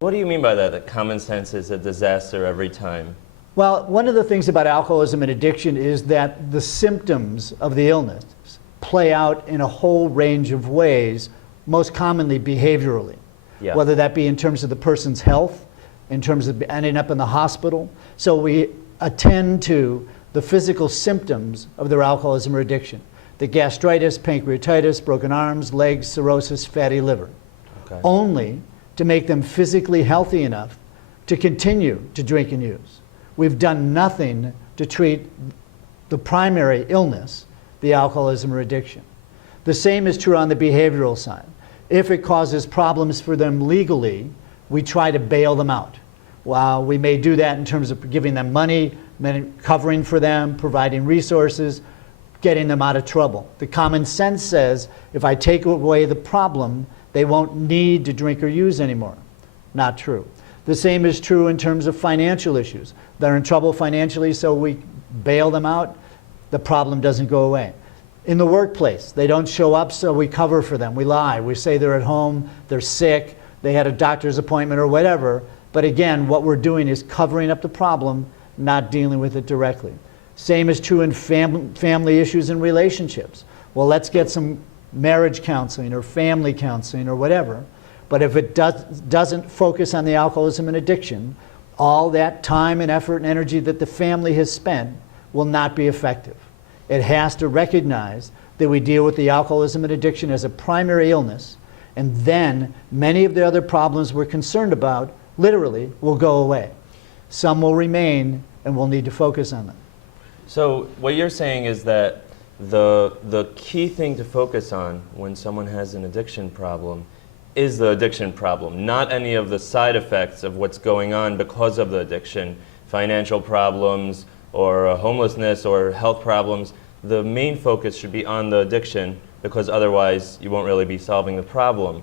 What do you mean by that? That common sense is a disaster every time? Well, one of the things about alcoholism and addiction is that the symptoms of the illness play out in a whole range of ways, most commonly behaviorally. Yeah. Whether that be in terms of the person's health, in terms of ending up in the hospital. So we attend to the physical symptoms of their alcoholism or addiction. The gastritis, pancreatitis, broken arms, legs, cirrhosis, fatty liver. Okay. Only to make them physically healthy enough to continue to drink and use. We've done nothing to treat the primary illness, the alcoholism or addiction. The same is true on the behavioral side. If it causes problems for them legally, we try to bail them out. While we may do that in terms of giving them money, covering for them, providing resources, getting them out of trouble. The common sense says if I take away the problem, they won't need to drink or use anymore. Not true. The same is true in terms of financial issues. They're in trouble financially, so we bail them out. The problem doesn't go away. In the workplace, they don't show up, so we cover for them. We lie. We say they're at home, they're sick, they had a doctor's appointment or whatever. But again, what we're doing is covering up the problem, not dealing with it directly. Same is true in family issues and relationships. Well, let's get some marriage counseling or family counseling or whatever. But if it doesn't focus on the alcoholism and addiction, all that time and effort and energy that the family has spent will not be effective. It has to recognize that we deal with the alcoholism and addiction as a primary illness, and then many of the other problems we're concerned about literally will go away. Some will remain, and we'll need to focus on them. So what you're saying is that the key thing to focus on when someone has an addiction problem is the addiction problem, not any of the side effects of what's going on because of the addiction, financial problems or homelessness or health problems. The main focus should be on the addiction, because otherwise you won't really be solving the problem.